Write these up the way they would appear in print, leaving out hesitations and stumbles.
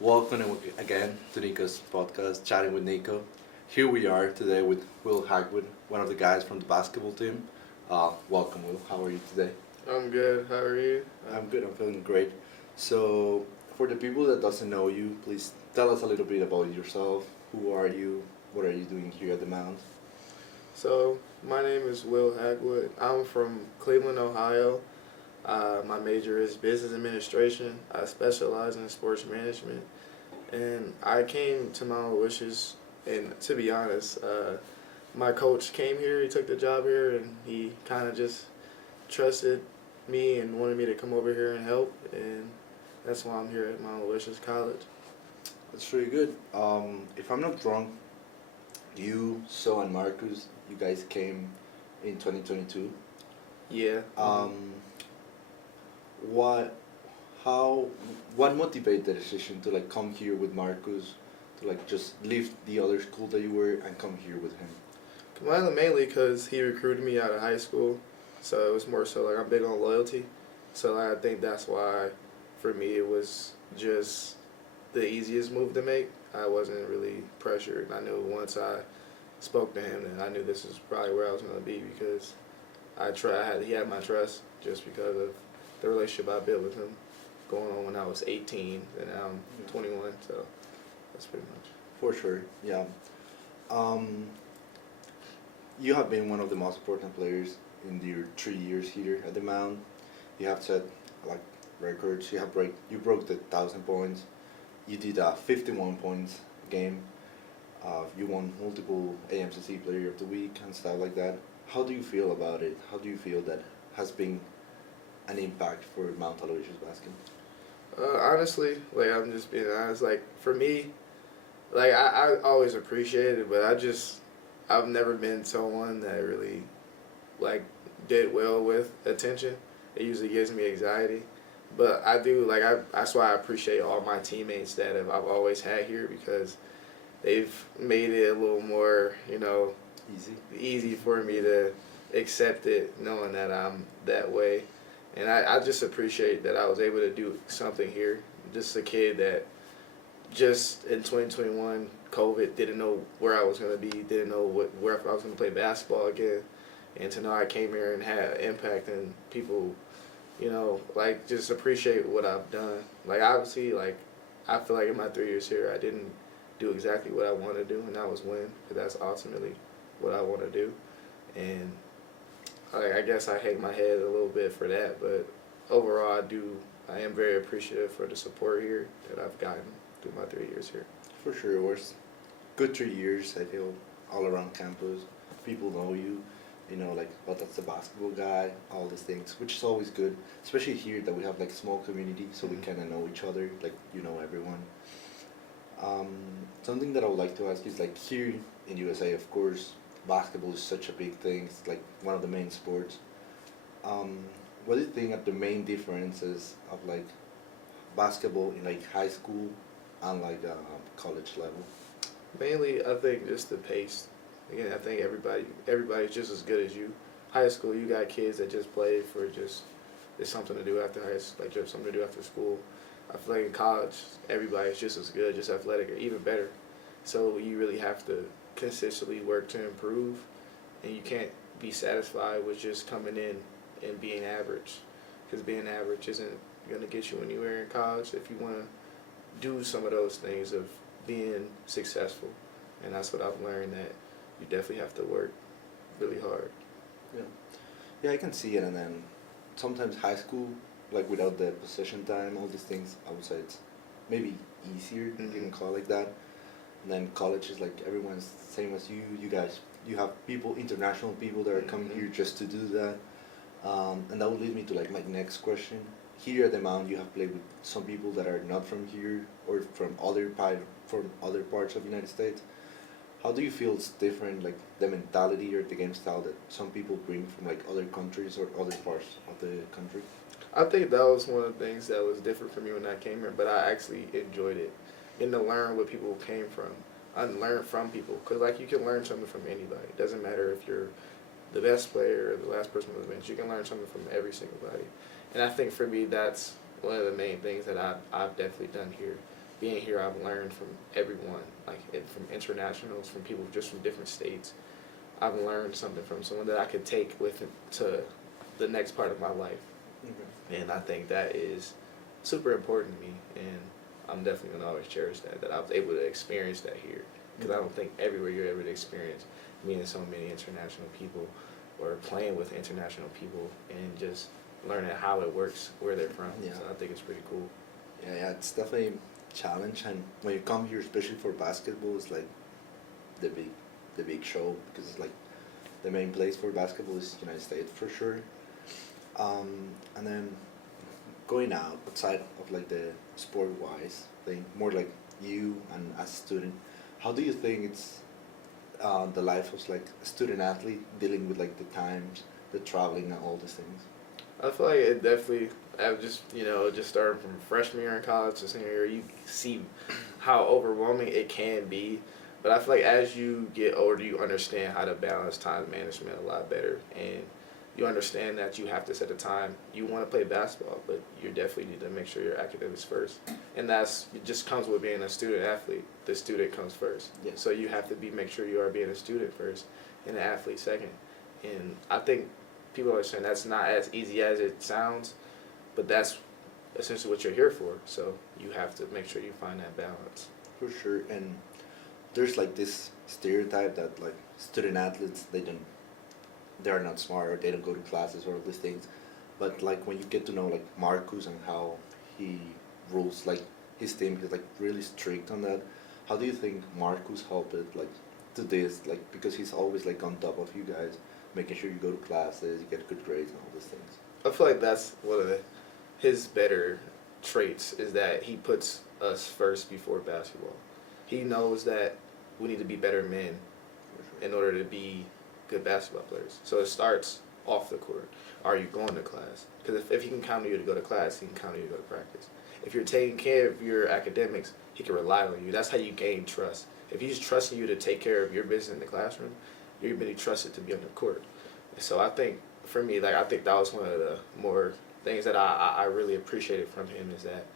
Welcome again to Nico's podcast, Chatting with Nico. Here we are today with Will Hagwood, one of the guys from the basketball team. Welcome, Will. How are you today? I'm good. How are you? I'm good. I'm feeling great. So, for the people that doesn't know you, please tell us a little bit about yourself. Who are you? What are you doing here at the Mount? My name is Will Hagwood. I'm from Cleveland, Ohio. My major is business administration. I specialize in sports management. And I came to Mount Aloysius, and to be honest, my coach came here, he took the job here, and he kind of just trusted me and wanted me to come over here and help. And that's why I'm here at Mount Aloysius College. That's really good. If I'm not wrong, you, So, and Marcus, you guys came in 2022. Yeah. What how what motivated the decision to like come here with Marcus, to like just leave the other school that you were and come here with him? Well, mainly because he recruited me out of high school, so it was more so like I'm big on loyalty. So like, I think that's why, for me, it was just the easiest move to make. I wasn't really pressured. I knew once I spoke to him, and I knew this is probably where I was going to be because he had my trust just because of the relationship I built with him going on when I was 18 and now I'm 21. So that's pretty much. For sure, yeah. Um, you have been one of the most important players in your 3 years here at the Mount. You have set like records. You broke the 1,000 points. You did 51 points game. You won multiple AMCC Player of the Week and stuff like that. How do you feel about it? How do you feel that has been an impact for Mount Aloysius basketball? Honestly, like I'm just being honest. Like for me, like I always appreciate it, but I've never been someone that really like did well with attention. It usually gives me anxiety. But I do that's why I appreciate all my teammates that I've always had here because they've made it a little more, easy for me to accept it knowing that I'm that way. And I just appreciate that I was able to do something here. Just a kid that just in 2021, COVID, didn't know where I was going to be, didn't know where if I was going to play basketball again. And to know I came here and had an impact and people, just appreciate what I've done. Like, obviously, I feel like in my 3 years here, I didn't do exactly what I want to do, and that was win, because that's ultimately what I want to do. And I guess I hate my head a little bit for that, but overall, I am very appreciative for the support here that I've gotten through my 3 years here. For sure, it was good 3 years. I feel all around campus, people know you. Like, oh, that's the basketball guy. All these things, which is always good, especially here that we have like small community, so we kind of know each other. Like everyone. Something that I would like to ask is like here in USA, of course, basketball is such a big thing. It's like one of the main sports. What do you think are the main differences of like basketball in like high school and like college level? Mainly, I think just the pace. Again, I think everybody's just as good as you. High school, you got kids that just play for just it's something to do after high school, like just something to do after school. I feel like in college, everybody's just as good, just athletic, or even better. So you really have to consistently work to improve, and you can't be satisfied with just coming in and being average, because being average isn't going to get you anywhere in college if you want to do some of those things of being successful. And that's what I've learned, that you definitely have to work really hard. Yeah, yeah, I can see it. And then sometimes high school, like without the possession time, all these things, I would say it's maybe easier. You can call it like that. And then college is like everyone's the same as you. You have people, international people that are coming here just to do that. And that would lead me to like my next question. Here at the Mount, you have played with some people that are not from here or from other parts of the United States. How do you feel it's different, like the mentality or the game style that some people bring from like other countries or other parts of the country? I think that was one of the things that was different for me when I came here, but I actually enjoyed it. And to learn where people came from, and learn from people, because like you can learn something from anybody. It doesn't matter if you're the best player or the last person on the bench. You can learn something from every single body. And I think for me, that's one of the main things that I've definitely done here, being here, I've learned from everyone, like from internationals, from people just from different states. I've learned something from someone that I could take with it to the next part of my life. And I think that is super important to me, and I'm definitely going to always cherish that I was able to experience that here. Because I don't think everywhere you're able to experience meeting so many international people or playing with international people and just learning how it works, where they're from. Yeah. So I think it's pretty cool. Yeah, it's definitely a challenge, and when you come here, especially for basketball, it's like the big show, because it's like the main place for basketball is United States for sure. And then going outside of like the sport wise thing, more like you and as a student, how do you think it's the life of like a student athlete dealing with like the times, the traveling, and all these things? I feel like it definitely, I've just, just starting from freshman year in college to senior year, you see how overwhelming it can be. But I feel like as you get older, you understand how to balance time management a lot better. And you understand that you have to set a time. You want to play basketball, but you definitely need to make sure your academics first. And it just comes with being a student athlete. The student comes first. Yeah. So you have to make sure you are being a student first and an athlete second. And I think people understand that's not as easy as it sounds, but that's essentially what you're here for. So you have to make sure you find that balance. For sure. And there's like this stereotype that like student athletes, they're not smart, or they don't go to classes, or all these things. But like when you get to know like Marcus and how he rules like his team, he's like really strict on that. How do you think Marcus helped it like to this, like, because he's always like on top of you guys, making sure you go to classes, you get good grades and all these things? I feel like that's one of his better traits, is that he puts us first before basketball. He knows that we need to be better men in order to be good basketball players. So it starts off the court. Are you going to class? Because if he can count on you to go to class, he can count on you to go to practice. If you're taking care of your academics, he can rely on you. That's how you gain trust. If he's trusting you to take care of your business in the classroom, you're going to be trusted to be on the court. And so I think, for me, like, I think that was one of the more things that I really appreciated from him, is that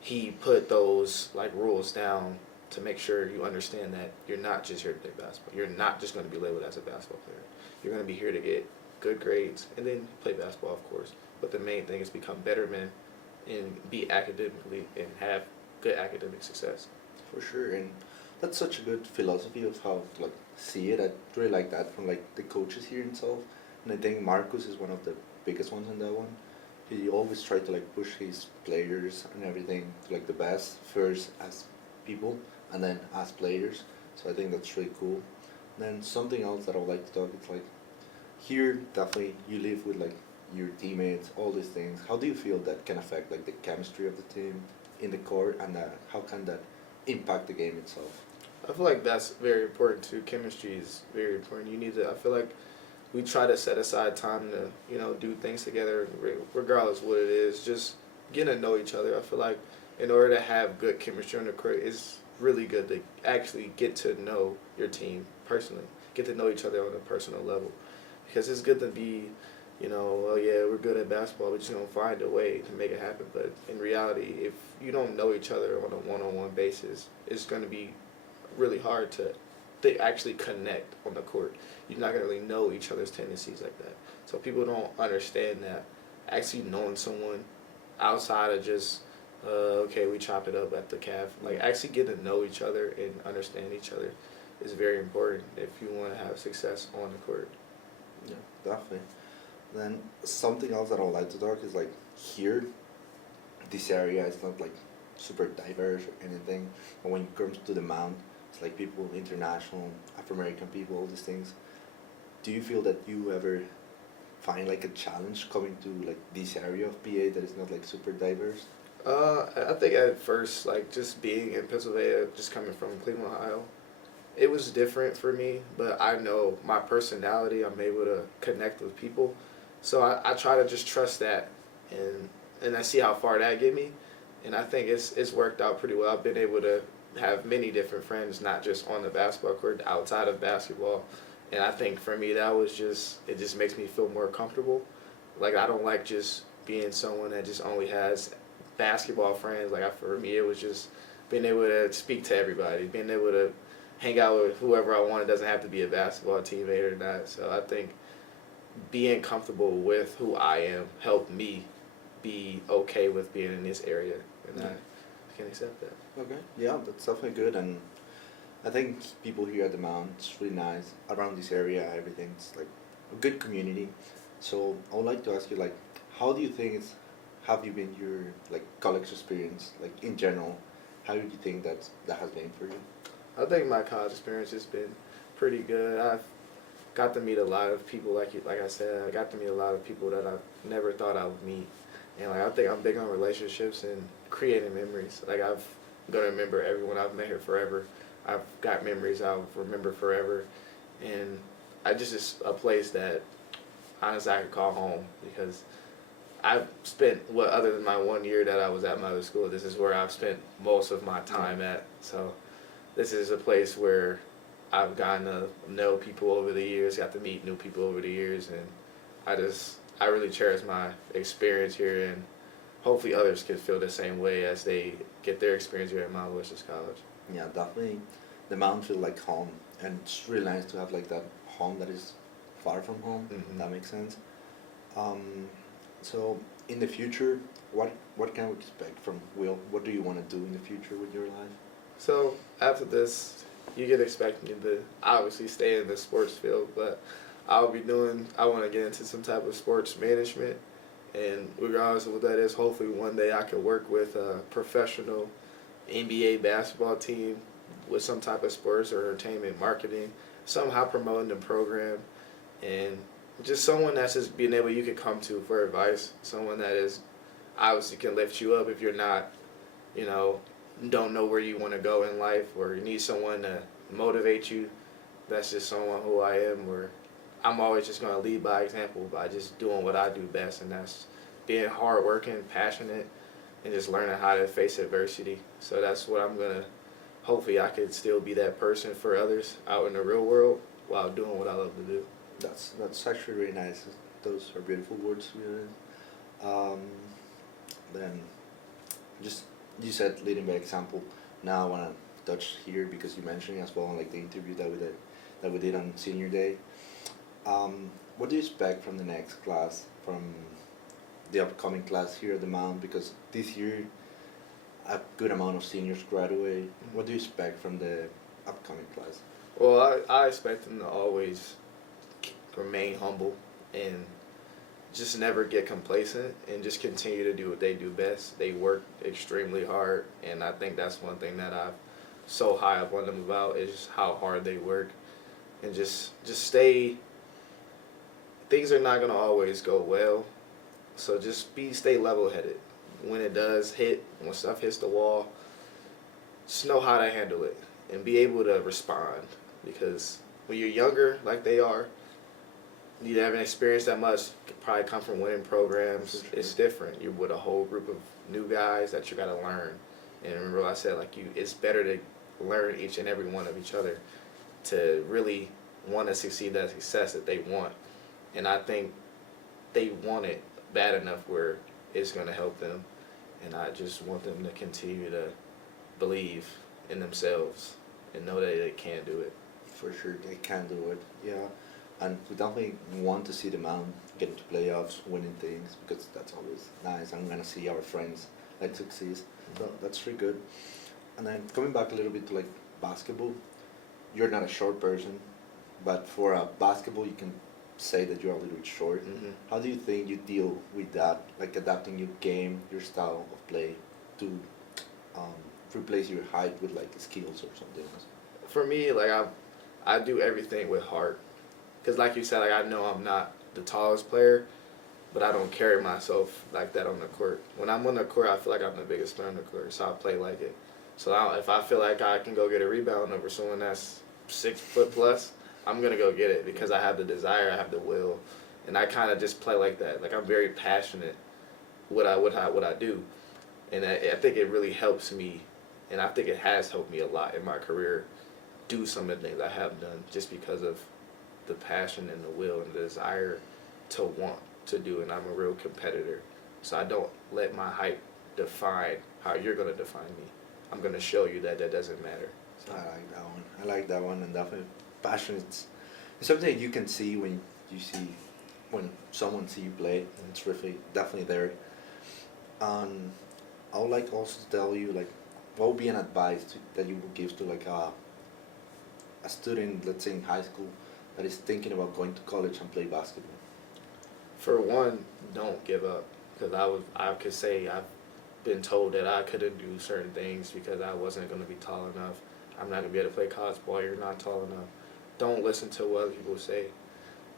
he put those like rules down to make sure you understand that you're not just here to play basketball. You're not just going to be labeled as a basketball player. You're going to be here to get good grades and then play basketball, of course. But the main thing is become better men and be academically and have good academic success. For sure. And that's such a good philosophy of how to like see it. I really like that from like the coaches here himself. And I think Marcus is one of the biggest ones on that one. He always tried to like push his players and everything to like the best first as people and then as players. So I think that's really cool. Then something else that I would like to talk, it's like here definitely you live with like your teammates, all these things. How do you feel that can affect like the chemistry of the team in the court, and how can that impact the game itself? I feel like that's very important too. Chemistry is very important. I feel like we try to set aside time to, do things together, regardless of what it is, just getting to know each other. I feel like in order to have good chemistry on the court, it's really good to actually get to know your team personally, get to know each other on a personal level. Because it's good to be, oh yeah, we're good at basketball, we're just going to find a way to make it happen. But in reality, if you don't know each other on a one-on-one basis, it's going to be really hard to actually connect on the court. You're not going to really know each other's tendencies like that. So people don't understand that actually knowing someone outside of just, okay, we chop it up at the calf, like actually getting to know each other and understand each other is very important if you want to have success on the court. Yeah, definitely. Then something else that I would like to talk is like here, this area is not like super diverse or anything, but when it comes to the Mount, it's like people, international, Afro-American people, all these things. Do you feel that you ever find like a challenge coming to like this area of PA that is not like super diverse? I think at first, like just being in Pennsylvania, just coming from Cleveland, Ohio, it was different for me, but I know my personality, I'm able to connect with people. So I try to just trust that, and I see how far that get me, and I think it's worked out pretty well. I've been able to have many different friends, not just on the basketball court, outside of basketball, and I think for me that was it just makes me feel more comfortable. Like I don't like just being someone that just only has basketball friends. Like for me it was just being able to speak to everybody, being able to hang out with whoever I want. It doesn't have to be a basketball teammate or not. So I think being comfortable with who I am helped me be okay with being in this area, and I can accept that. Okay. Yeah, that's definitely good, and I think people here at the Mount, it's really nice around this area. Everything's like a good community. So I would like to ask you, like, how do you think it's have you been your like college experience, like in general? How do you think that has been for you? I think my college experience has been pretty good. I've got to meet a lot of people, like I said, I got to meet a lot of people that I never thought I would meet, and like I think I'm big on relationships and creating memories. Like I'm gonna remember everyone I've met here forever. I've got memories I'll remember forever, and I just it's a place that honestly I could call home because I've spent other than my 1 year that I was at my other school, this is where I've spent most of my time at. So this is a place where I've gotten to know people over the years, got to meet new people over the years, and I really cherish my experience here, and hopefully others can feel the same way as they get their experience here at Mount Aloysius College. Yeah, definitely. The Mount feel like home, and it's really nice to have like that home that is far from home. Mhm. That makes sense. So in the future, what can we expect from Will? What do you want to do in the future with your life? So after this, you can expect me to obviously stay in the sports field, but I want to get into some type of sports management, and regardless of what that is, hopefully one day I could work with a professional NBA basketball team with some type of sports or entertainment marketing, somehow promoting the program, and just someone that's just being able you could come to for advice, someone that is obviously can lift you up if you're not, you know, don't know where you want to go in life, or you need someone to motivate you. That's just someone who I am, where I'm always just going to lead by example by just doing what I do best, and that's being hardworking, passionate, and just learning how to face adversity. So that's what I'm going to, hopefully I could still be that person for others out in the real world while doing what I love to do. That's actually really nice. Those are beautiful words. Really. Then, just you said leading by example. Now I want to touch here because you mentioned it as well, like the interview that we did on senior day. What do you expect from the next class, from the upcoming class here at the Mount? Because this year, a good amount of seniors graduate. What do you expect from the upcoming class? Well, I expect them to always remain humble and just never get complacent and just continue to do what they do best. They work extremely hard, and I think that's one thing that I've so high up on them about is just how hard they work, and just stay. Things are not gonna always go well, so just stay level-headed. When it does hit, when stuff hits the wall, just know how to handle it and be able to respond, because when you're younger, like they are, you haven't experienced that much, probably come from winning programs. Sure. It's different. You're with a whole group of new guys that you got to learn. And remember what I said, like it's better to learn each and every one of each other to really want to succeed that success that they want. And I think they want it bad enough where it's going to help them. And I just want them to continue to believe in themselves and know that they can do it. For sure, they can do it. Yeah. And we definitely want to see the Mount get into playoffs, winning things, because that's always nice. I'm gonna see our friends like succeed. So that's pretty good. And then coming back a little bit to like basketball, you're not a short person, but for a basketball you can say that you're a little bit short. Mm-hmm. How do you think you deal with that, like adapting your game, your style of play to replace your height with like skills or something else? For me, like I do everything with heart. Because like you said, like I know I'm not the tallest player, but I don't carry myself like that on the court. When I'm on the court, I feel like I'm the biggest player on the court, so I play like it. So if I feel like I can go get a rebound over someone that's 6 foot plus, I'm going to go get it because I have the desire, I have the will, and I kind of just play like that. Like I'm very passionate what I do, and I think it really helps me, and I think it has helped me a lot in my career do some of the things I have done just because of the passion and the will and the desire to want to do, and I'm a real competitor. So I don't let my height define how you're going to define me. I'm gonna show you that doesn't matter. So. I like that one. I like that one, and definitely passion. It's something you can see when someone see you play. And it's really definitely there. I would like also to tell you like, what would be an advice that you would give to like a student, let's say in high school, that is thinking about going to college and play basketball? For one, don't give up, because I could say I've been told that I couldn't do certain things because I wasn't going to be tall enough. I'm not going to be able to play college ball. You're not tall enough. Don't listen to what other people say.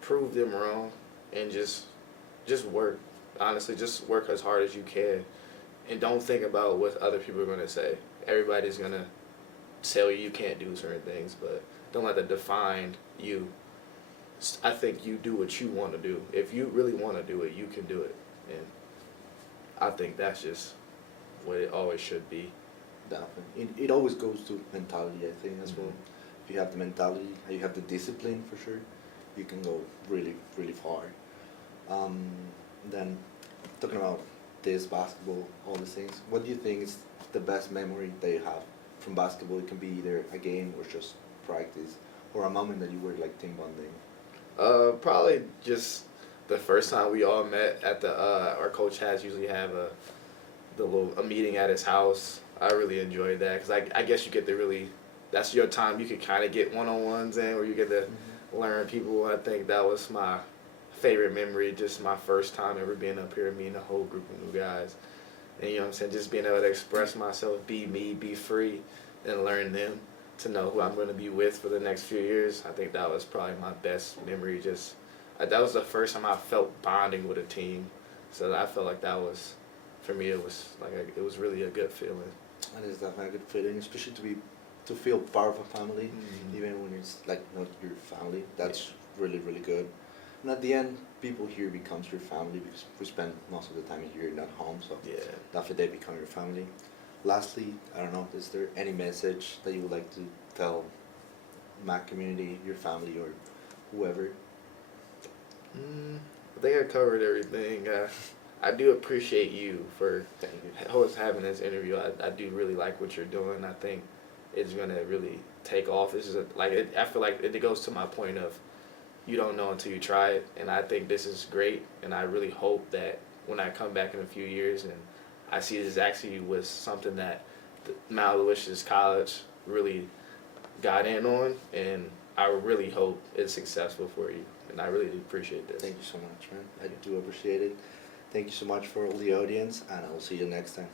Prove them wrong, and just work. Honestly, just work as hard as you can, and don't think about what other people are going to say. Everybody's going to tell you can't do certain things, but don't let that define you. I think you do what you want to do. If you really want to do it, you can do it, and I think that's just what it always should be. Definitely. It always goes to mentality, I think, as well. If you have the mentality and you have the discipline, for sure, you can go really, really far. Then, talking about this basketball, all these things, what do you think is the best memory that you have from basketball? It can be either a game or just practice, or a moment that you were like team bonding. Probably just the first time we all met at the our coach has usually have a meeting at his house. I really enjoyed that because I guess you get to really, that's your time you could kind of get one-on-ones in where you get to learn people. I think that was my favorite memory, just my first time ever being up here, meeting a whole group of new guys. And you know what I'm saying, just being able to express myself, be me, be free, and learn them to know who I'm going to be with for the next few years. I think that was probably my best memory. That was the first time I felt bonding with a team. So I felt like that was, for me, it was really a good feeling. That is definitely a good feeling, especially to feel part of a family, even when it's like not your family. That's really, really good. And at the end, people here becomes your family because we spend most of the time here not home, so definitely they become your family. Lastly, I don't know, is there any message that you would like to tell my community, your family, or whoever? I think I covered everything. I do appreciate you for having this interview. I do really like what you're doing. I think it's going to really take off. This is I feel like it goes to my point of you don't know until you try it, and I think this is great, and I really hope that when I come back in a few years and I see this actually was something that Mount Aloysius College really got in on, and I really hope it's successful for you, and I really appreciate this. Thank you so much, man. I do appreciate it. Thank you so much for all the audience, and I will see you next time.